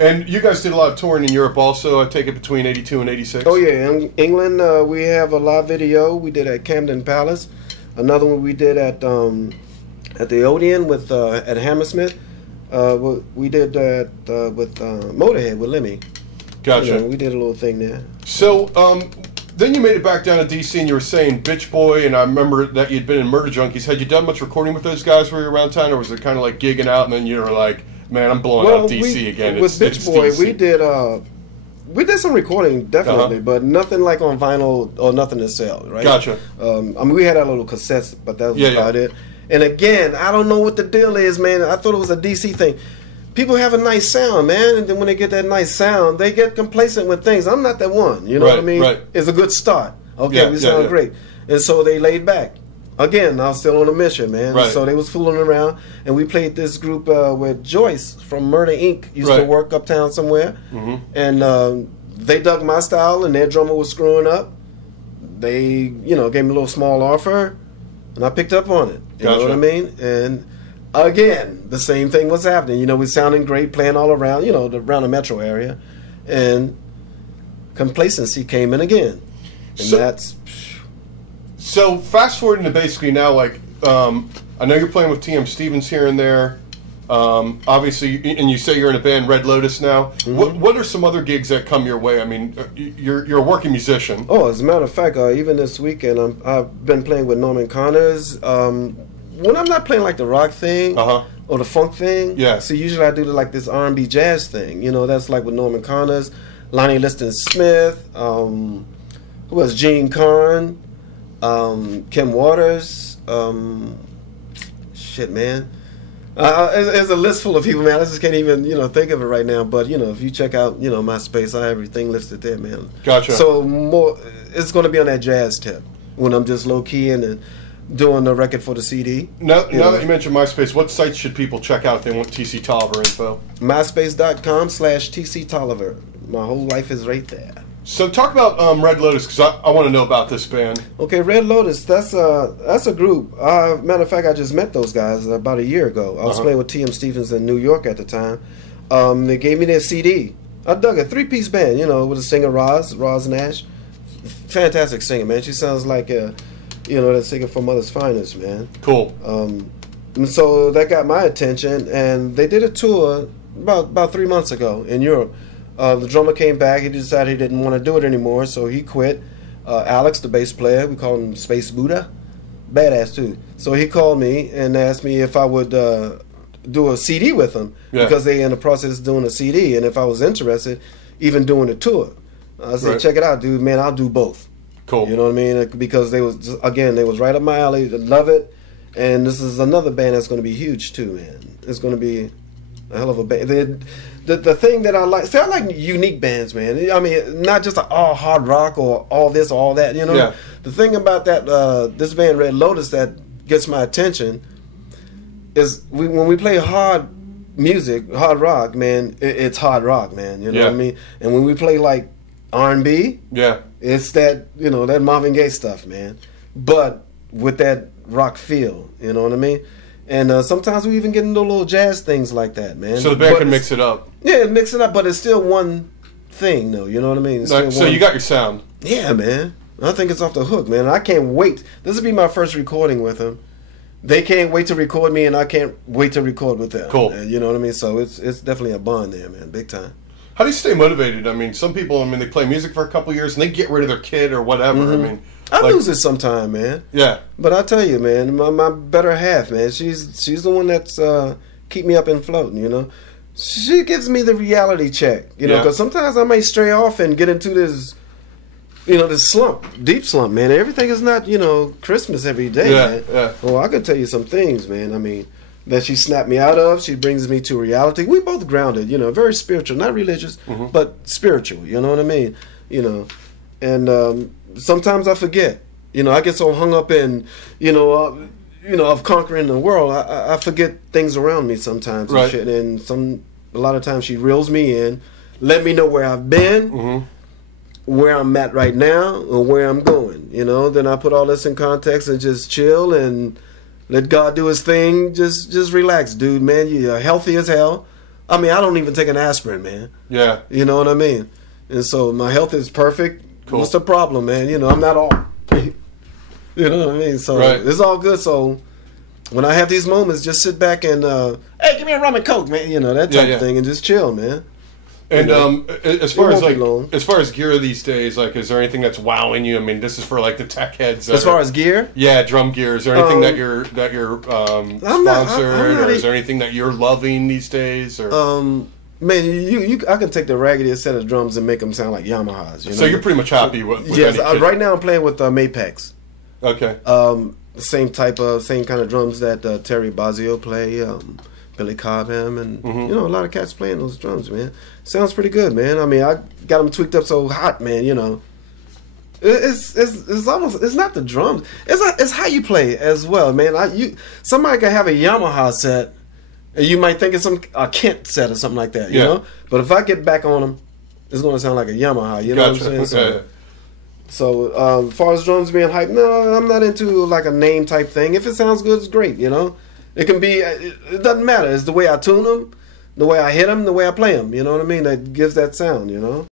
And you guys did a lot of touring in Europe also, I take it, between 82 and 86? Oh, yeah. In England, we have a live video we did at Camden Palace. Another one we did at the Odeon at Hammersmith. We did that with Motorhead with Lemmy. Gotcha. You know, we did a little thing there. So, then you made it back down to D.C. and you were saying Bitch Boy, and I remember that you'd been in Murder Junkies. Had you done much recording with those guys while you were around town, or was it kind of like gigging out and then you were like, man, I'm blowing out D.C. again? With Bitch Boy, DC. we did some recording, definitely, but nothing like on vinyl or nothing to sell, right? Gotcha. I mean, we had our little cassettes, but that was about it. And again, I don't know what the deal is, man. I thought it was a DC thing. People have a nice sound, man, and then when they get that nice sound, they get complacent with things. I'm not that one, you know what I mean? Right. It's a good start. Okay, we sound great. And so they laid back. Again, I was still on a mission, man. Right. So they was fooling around, and we played this group with Joyce from Murder Inc. used to work uptown somewhere, and they dug my style, and their drummer was screwing up. They, you know, gave me a little small offer, and I picked up on it. You know what I mean? And again, the same thing was happening. You know, we sounding great, playing all around, you know, around the metro area, and complacency came in again, and So fast forwarding to basically now, like, I know you're playing with TM Stevens here and there. Obviously, and you say you're in a band, Red Lotus, now. What are some other gigs that come your way? I mean, you're a working musician. Oh, as a matter of fact, even this weekend, I've been playing with Norman Connors. When I'm not playing like the rock thing or the funk thing, so usually I do like this R&B jazz thing. You know, that's like with Norman Connors, Lonnie Liston Smith, who else? Gene Carn, Kim Waters. Shit, man. There's a list full of people, man. I just can't even, you know, think of it right now. But, you know, if you check out, you know, MySpace, I have everything listed there, man. Gotcha. So it's going to be on that jazz tip when I'm just low-key and doing the record for the CD. Now that you mentioned MySpace, what sites should people check out if they want TC Tolliver info? MySpace.com/TC Tolliver. My whole life is right there. So talk about Red Lotus, because I want to know about this band. Okay, Red Lotus, that's a group. Matter of fact, I just met those guys about a year ago. I was playing with TM Stevens in New York at the time. They gave me their CD. I dug it. 3-piece band, you know, with a singer, Roz Nash. Fantastic singer, man. She sounds like that singer from Mother's Finest, man. Cool. And so that got my attention, and they did a tour about 3 months ago in Europe. The drummer came back. He decided he didn't want to do it anymore, so he quit. Alex, the bass player, we call him Space Buddha, badass too. So he called me and asked me if I would do a CD with him because they in the process of doing a CD, and if I was interested, even doing a tour. I said, check it out, dude. Man, I'll do both. Cool. You know what I mean? Because they was right up my alley. I love it, and this is another band that's going to be huge too, man. It's going to be a hell of a band. The thing that I like, I like unique bands, man. I mean, not just all hard rock or all this or all that, you know? Yeah. The thing about that, this band Red Lotus that gets my attention is when we play hard music, hard rock, man, it's hard rock, man, you know what I mean? And when we play like R&B, it's that, you know, that Marvin Gaye stuff, man. But with that rock feel, you know what I mean? And sometimes we even get into little jazz things like that, man. So the band can mix it up. Yeah, mix it up, but it's still one thing, though. You know what I mean? So you got your sound. Yeah, man. I think it's off the hook, man. I can't wait. This will be my first recording with them. They can't wait to record me, and I can't wait to record with them. Cool. You know what I mean? So it's definitely a bond there, man. Big time. How do you stay motivated? I mean, some people, they play music for a couple of years, and they get rid of their kid or whatever. I mean... I lose it sometime, man. Yeah. But I tell you, man, my better half, man, she's the one that's keep me up and floating, you know. She gives me the reality check, you know, because sometimes I may stray off and get into this, you know, this slump, deep slump, man. Everything is not, you know, Christmas every day, man. Yeah. Well, I can tell you some things, man. I mean, that she snapped me out of. She brings me to reality. We both grounded, you know, very spiritual, not religious, but spiritual, you know what I mean? You know, and... sometimes I forget. You know, I get so hung up in, of conquering the world. I forget things around me sometimes and shit. And a lot of times she reels me in, let me know where I've been, where I'm at right now, or where I'm going. You know, then I put all this in context and just chill and let God do His thing. Just relax, dude, man. You're healthy as hell. I mean, I don't even take an aspirin, man. Yeah. You know what I mean? And so my health is perfect. Cool. What's the problem, man? You know, I'm not all... You know what I mean? So it's all good. So when I have these moments, just sit back and, hey, give me a rum and coke, man. You know, that type of thing, and just chill, man. And as far as gear these days, like, is there anything that's wowing you? I mean, this is for like the tech heads. As far as gear, drum gear. Is there anything that you're sponsored, or is there anything that you're loving these days? Or man, I can take the raggediest set of drums and make them sound like Yamahas. You know? So you're pretty much happy with yes. Right now, I'm playing with Mapex. Okay. Same kind of drums that Terry Bozzio play. Billy Cobham, and you know, a lot of cats playing those drums, man. Sounds pretty good, man. I mean, I got them tweaked up so hot, man. You know, it's almost, it's not the drums, it's how you play as well, man. Somebody can have a Yamaha set, and you might think it's a Kent set or something like that, you know. But if I get back on them, it's going to sound like a Yamaha. You know what I'm saying? So, as far as drums being hyped, no, I'm not into like a name type thing. If it sounds good, it's great, you know. It can be, it doesn't matter. It's the way I tune them, the way I hit them, the way I play them. You know what I mean? That gives that sound, you know?